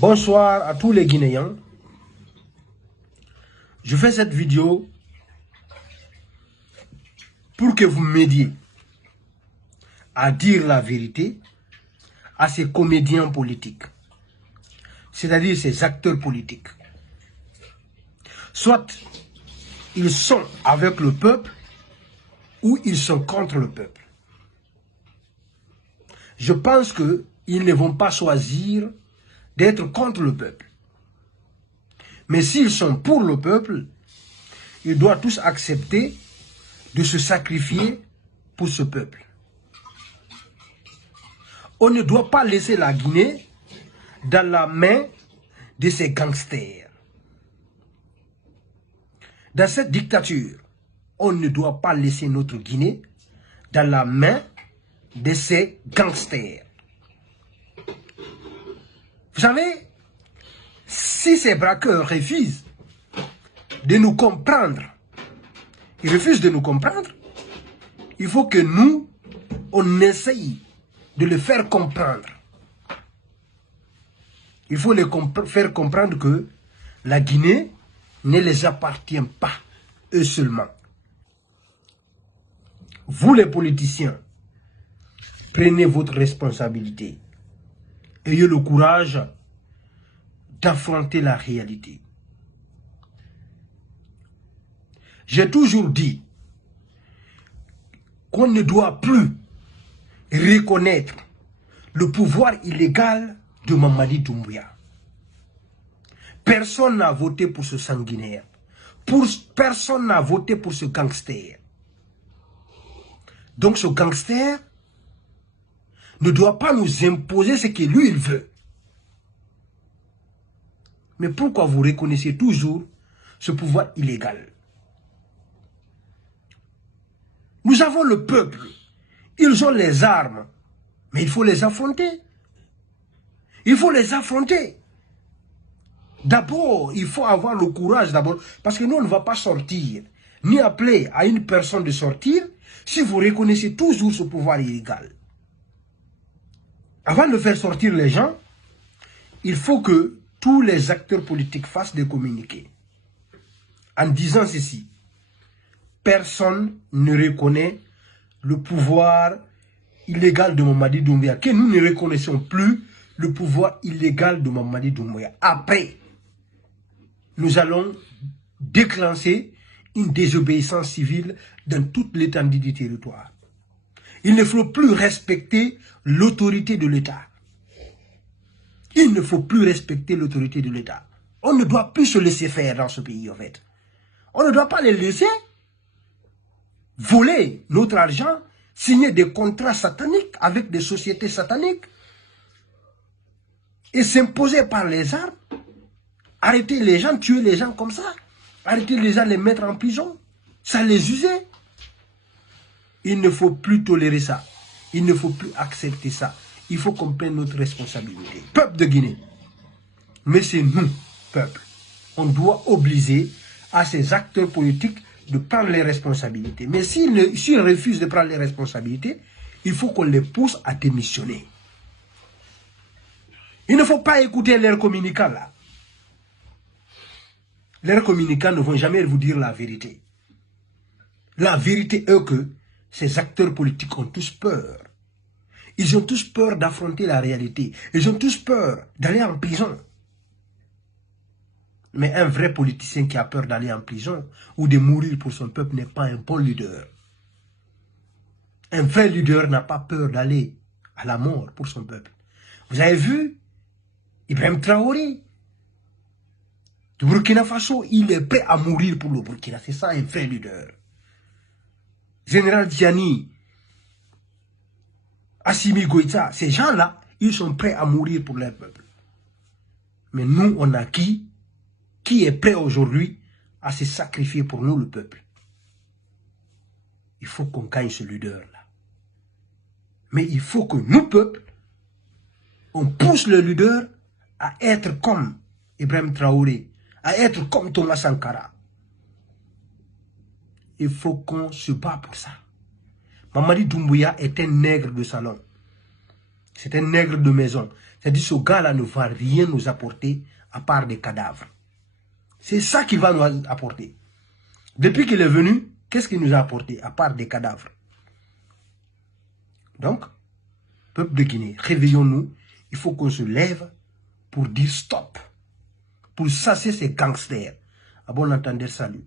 Bonsoir à tous les Guinéens. Je fais cette vidéo pour que vous m'aidiez à dire la vérité à ces comédiens politiques, c'est-à-dire ces acteurs politiques. Soit ils sont avec le peuple ou ils sont contre le peuple. Je pense qu'ils ne vont pas choisir d'être contre le peuple. Mais s'ils sont pour le peuple, ils doivent tous accepter de se sacrifier pour ce peuple. On ne doit pas laisser la Guinée dans la main de ces gangsters. Dans cette dictature, on ne doit pas laisser notre Guinée dans la main de ces gangsters. Vous savez, si ces braqueurs refusent de nous comprendre, ils refusent de nous comprendre, il faut que nous, on essaye de les faire comprendre. Il faut les faire comprendre que la Guinée ne les appartient pas, eux seulement. Vous les politiciens, prenez votre responsabilité. Ayez le courage d'affronter la réalité. J'ai toujours dit qu'on ne doit plus reconnaître le pouvoir illégal de Mamadi Doumbouya. Personne n'a voté pour ce sanguinaire. Personne n'a voté pour ce gangster. Donc ce gangster ne doit pas nous imposer ce que lui il veut. Mais pourquoi vous reconnaissez toujours ce pouvoir illégal? Nous avons le peuple. Ils ont les armes. Mais il faut les affronter. Il faut les affronter. D'abord, il faut avoir le courage d'abord. Parce que nous, on ne va pas sortir. Ni appeler à une personne de sortir si vous reconnaissez toujours ce pouvoir illégal. Avant de faire sortir les gens, il faut que tous les acteurs politiques fassent des communiqués. En disant ceci, personne ne reconnaît le pouvoir illégal de Mamadi Doumbouya, que nous ne reconnaissons plus le pouvoir illégal de Mamadi Doumbouya. Après, nous allons déclencher une désobéissance civile dans toute l'étendue du territoire. Il ne faut plus respecter l'autorité de l'État. Il ne faut plus respecter l'autorité de l'État. On ne doit plus se laisser faire dans ce pays, en fait. On ne doit pas les laisser voler notre argent, signer des contrats sataniques avec des sociétés sataniques et s'imposer par les armes, arrêter les gens, tuer les gens comme ça, arrêter les gens, les mettre en prison, ça les usait. Il ne faut plus tolérer ça. Il ne faut plus accepter ça. Il faut qu'on prenne notre responsabilité. Peuple de Guinée. Mais c'est nous, peuple. On doit obliger à ces acteurs politiques de prendre les responsabilités. Mais s'ils refusent de prendre les responsabilités, il faut qu'on les pousse à démissionner. Il ne faut pas écouter leurs communicants là. Leurs communicants ne vont jamais vous dire la vérité. La vérité est que ces acteurs politiques ont tous peur. Ils ont tous peur d'affronter la réalité. Ils ont tous peur d'aller en prison. Mais un vrai politicien qui a peur d'aller en prison ou de mourir pour son peuple n'est pas un bon leader. Un vrai leader n'a pas peur d'aller à la mort pour son peuple. Vous avez vu Ibrahim Traoré du Burkina Faso, il est prêt à mourir pour le Burkina. C'est ça un vrai leader. Général Diani, Assimi Goïta, ces gens-là, ils sont prêts à mourir pour leur peuple. Mais nous, on a qui est prêt aujourd'hui à se sacrifier pour nous, le peuple? Il faut qu'on gagne ce leader-là. Mais il faut que nous, peuple, on pousse le leader à être comme Ibrahim Traoré, à être comme Thomas Sankara. Il faut qu'on se bat pour ça. Mamadi Doumbouya est un nègre de salon. C'est un nègre de maison. C'est-à-dire ce gars-là ne va rien nous apporter à part des cadavres. C'est ça qu'il va nous apporter. Depuis qu'il est venu, qu'est-ce qu'il nous a apporté à part des cadavres? Donc, peuple de Guinée, réveillons-nous. Il faut qu'on se lève pour dire stop. Pour chasser ces gangsters. À bon entendeur, salut.